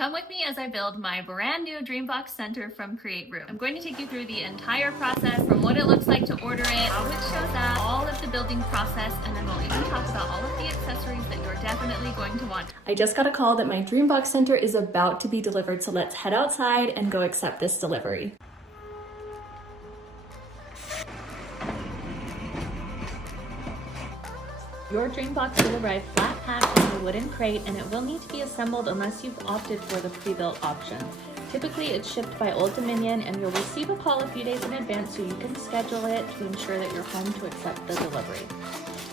Come with me as I build my brand new DreamBox Center from Create Room. I'm going to take you through the entire process, from what it looks like to order it, how it shows up, all of the building process, and then we'll even talk about all of the accessories that you're definitely going to want. I just got a call that my DreamBox Center is about to be delivered, so let's head outside and go accept this delivery. Your DreamBox will arrive flat packed in a wooden crate, and it will need to be assembled unless you've opted for the pre-built option. Typically, it's shipped by Old Dominion, and you'll receive a call a few days in advance so you can schedule it to ensure that you're home to accept the delivery.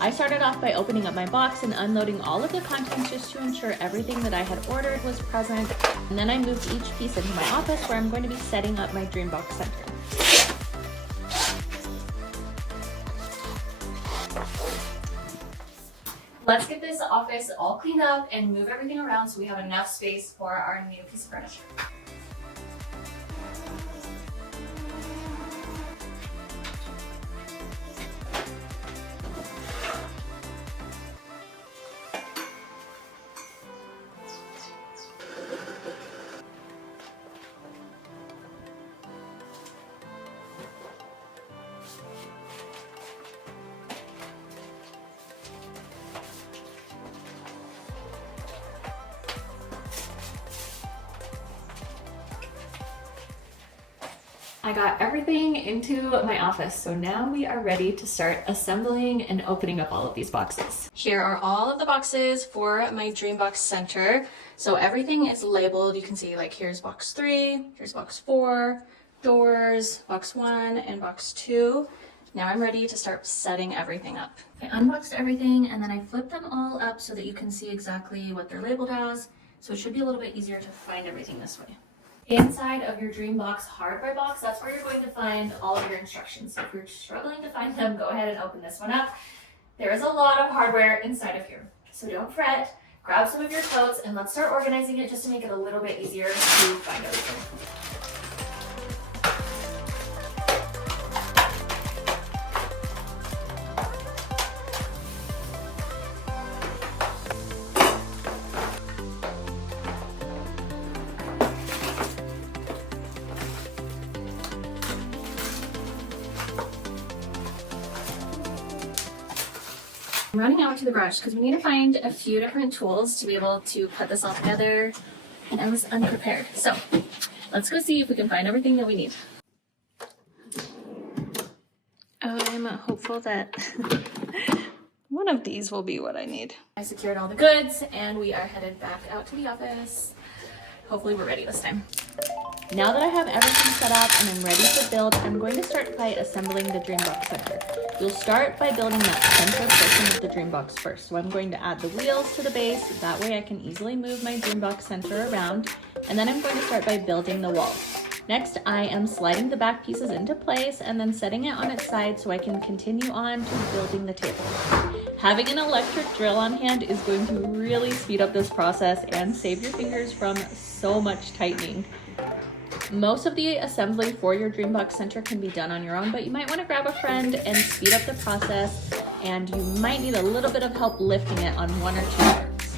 I started off by opening up my box and unloading all of the contents just to ensure everything that I had ordered was present, and then I moved each piece into my office where I'm going to be setting up my DreamBox Center. Let's get this office all cleaned up and move everything around so we have enough space for our new piece of furniture. I got everything into my office, so now we are ready to start assembling and opening up all of these boxes. Here are all of the boxes for my DreamBox Center. So everything is labeled. You can see, like, here's box 3, here's box 4, doors, box 1, and box 2. Now I'm ready to start setting everything up. I unboxed everything and then I flipped them all up so that you can see exactly what they're labeled as. So it should be a little bit easier to find everything this way. Inside of your DreamBox hardware box, that's where you're going to find all of your instructions. So if you're struggling to find them, go ahead and open this one up. There is a lot of hardware inside of here, so don't fret. Grab some of your totes and let's start organizing it just to make it a little bit easier to find everything. I'm running out to the garage because we need to find a few different tools to be able to put this all together, and I was unprepared. So let's go see if we can find everything that we need. I'm hopeful that one of these will be what I need. I secured all the goods and we are headed back out to the office. Hopefully we're ready this time. Now that I have everything set up and I'm ready to build, I'm going to start by assembling the DreamBox Center. You'll start by building that center portion of the DreamBox first. So I'm going to add the wheels to the base. That way I can easily move my DreamBox Center around. And then I'm going to start by building the walls. Next, I am sliding the back pieces into place and then setting it on its side so I can continue on to building the table. Having an electric drill on hand is going to really speed up this process and save your fingers from so much tightening. Most of the assembly for your DreamBox Center can be done on your own, but you might want to grab a friend and speed up the process, and you might need a little bit of help lifting it on 1 or 2 turns.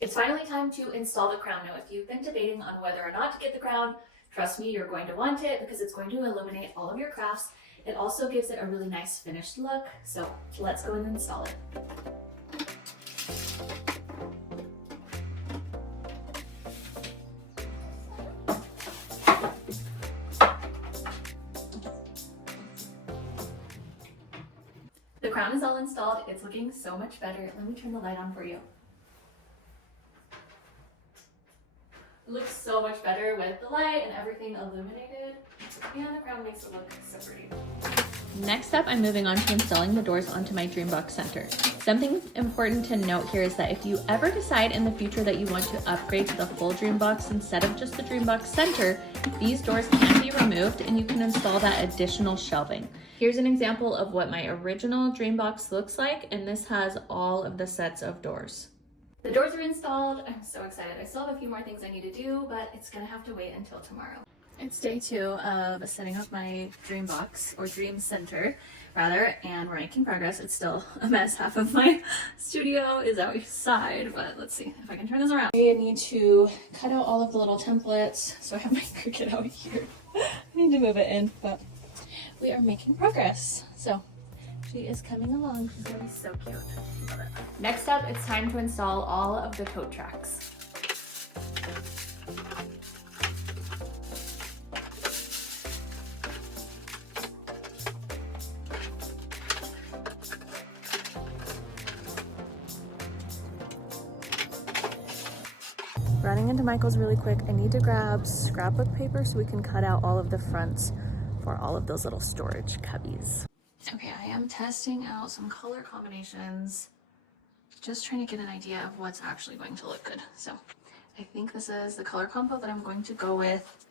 It's finally time to install the crown. Now, if you've been debating on whether or not to get the crown, trust me, you're going to want it because it's going to illuminate all of your crafts. It also gives it a really nice finished look, so let's go and install it. The crown is all installed. It's looking so much better. Let me turn the light on for you. It looks so much better with the light and everything illuminated, and the crown makes it look so pretty. Next up, I'm moving on to installing the doors onto my DreamBox Center. Something important to note here is that if you ever decide in the future that you want to upgrade to the full DreamBox instead of just the DreamBox Center, these doors can be removed and you can install that additional shelving. Here's an example of what my original DreamBox looks like, and this has all of the sets of doors. The doors are installed. I'm so excited. I still have a few more things I need to do, but it's gonna have to wait until tomorrow. It's day 2 of setting up my DreamBox, or Dream Center rather, and we're making progress. It's still a mess. Half of my studio is outside, but let's see if I can turn this around. I need to cut out all of the little templates. So I have my Cricut out here. I need to move it in, but we are making progress. So she is coming along. She's gonna be so cute. Love it. Next up, it's time to install all of the tote tracks. Running into Michael's really quick. I need to grab scrapbook paper so we can cut out all of the fronts for all of those little storage cubbies. Okay, I am testing out some color combinations, just trying to get an idea of what's actually going to look good. So I think this is the color combo that I'm going to go with.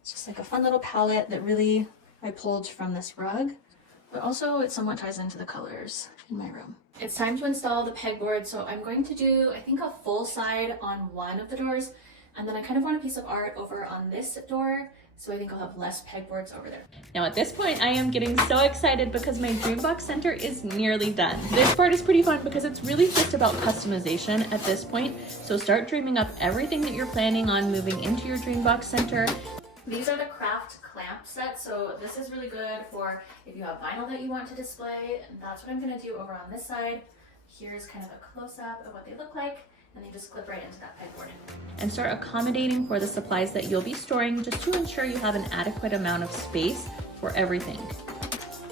It's just like a fun little palette that really I pulled from this rug, but also it somewhat ties into the colors in my room. It's time to install the pegboard, so I'm going to do, I think, a full side on one of the doors, and then I kind of want a piece of art over on this door, so I think I'll have less pegboards over there. Now at this point, I am getting so excited because my DreamBox Center is nearly done. This part is pretty fun because it's really just about customization at this point, so start dreaming up everything that you're planning on moving into your DreamBox Center. These are the craft clamp sets, so this is really good for if you have vinyl that you want to display. That's what I'm going to do over on this side. Here's kind of a close-up of what they look like, and they just clip right into that pegboard. And start accommodating for the supplies that you'll be storing just to ensure you have an adequate amount of space for everything.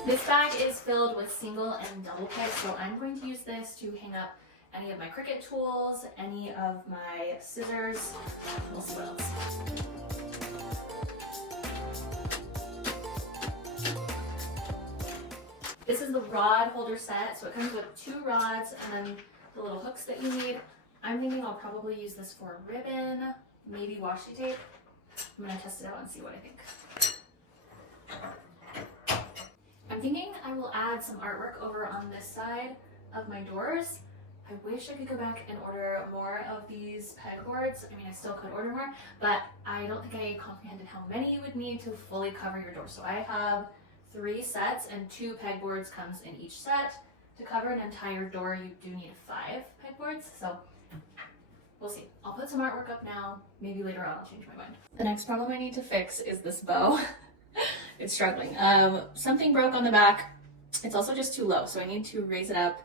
This bag is filled with single and double peg, so I'm going to use this to hang up any of my Cricut tools, any of my scissors. We'll see what else. This is the rod holder set, so it comes with 2 rods and then the little hooks that you need. I'm thinking I'll probably use this for ribbon, maybe washi tape. I'm gonna test it out and see what I think. I'm thinking I will add some artwork over on this side of my doors. I wish I could go back and order more of these pegboards. I mean, I still could order more, but I don't think I comprehended how many you would need to fully cover your door. So I have 3 sets and 2 pegboards comes in each set. To cover an entire door, you do need 5 pegboards, so we'll see. I'll put some artwork up now. Maybe later on I'll change my mind. The next problem I need to fix is this bow. It's struggling. Something broke on the back. It's also just too low, so I need to raise it up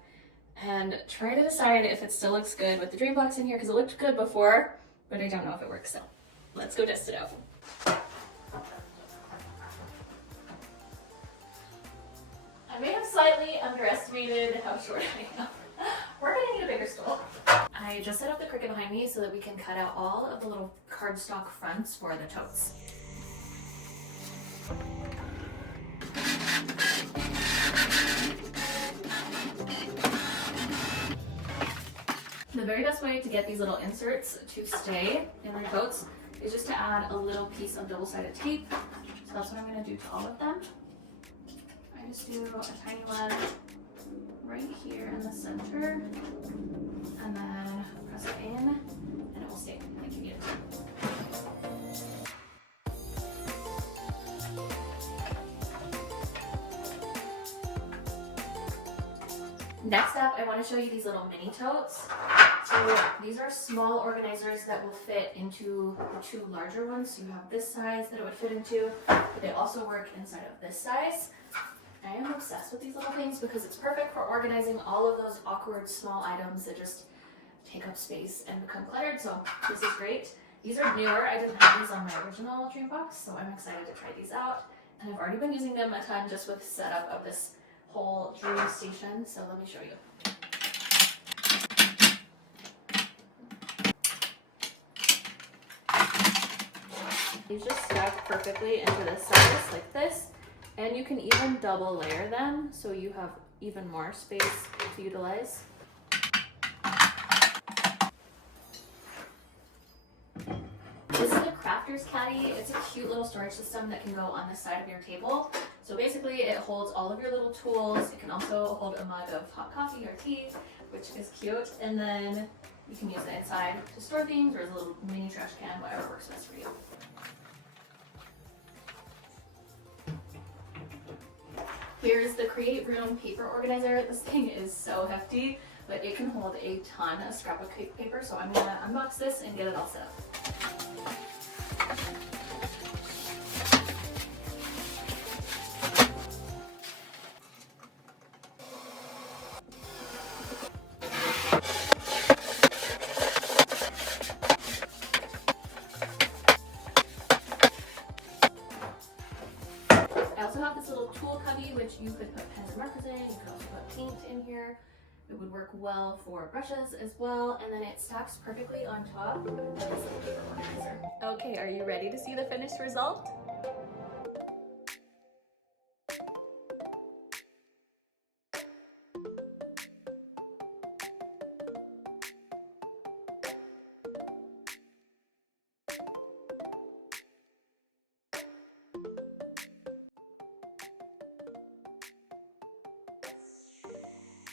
and try to decide if it still looks good with the DreamBox in here, because it looked good before, but I don't know if it works, so let's go test it out. I may have slightly underestimated how short I am. We're gonna need a bigger stool. I just set up the Cricut behind me so that we can cut out all of the little cardstock fronts for the totes. The very best way to get these little inserts to stay in their totes is just to add a little piece of double-sided tape. So that's what I'm gonna do to all of them. I just do a tiny one right here in the center, and then press it in, and it will stay like you need it to. Next up, I want to show you these little mini totes. So these are small organizers that will fit into the 2 larger ones. So you have this size that it would fit into, but they also work inside of this size. I am obsessed with these little things because it's perfect for organizing all of those awkward small items that just take up space and become cluttered. So this is great. These are newer. I didn't have these on my original DreamBox, so I'm excited to try these out. And I've already been using them a ton just with setup of this whole DreamStation. So let me show you. These just stack perfectly into this size like this. And you can even double layer them so you have even more space to utilize. This is a crafter's caddy. It's a cute little storage system that can go on the side of your table. So basically it holds all of your little tools. It can also hold a mug of hot coffee or tea, which is cute. And then you can use it inside to store things, or as a little mini trash can, whatever works best for you. Here's the Create Room paper organizer. This thing is so hefty, but it can hold a ton of scrapbook paper, so I'm gonna unbox this and get it all set up. I also have this little tool cubby, which you could put pens and markers in. You could also put paint in here. It would work well for brushes as well, and then it stacks perfectly on top of this little paper organizer. Okay, are you ready to see the finished result?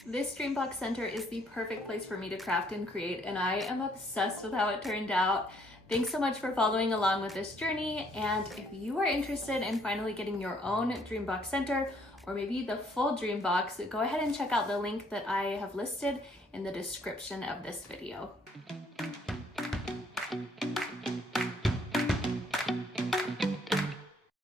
This DreamBox Center is the perfect place for me to craft and create, and I am obsessed with how it turned out. Thanks so much for following along with this journey, and if you are interested in finally getting your own DreamBox Center, or maybe the full DreamBox, go ahead and check out the link that I have listed in the description of this video.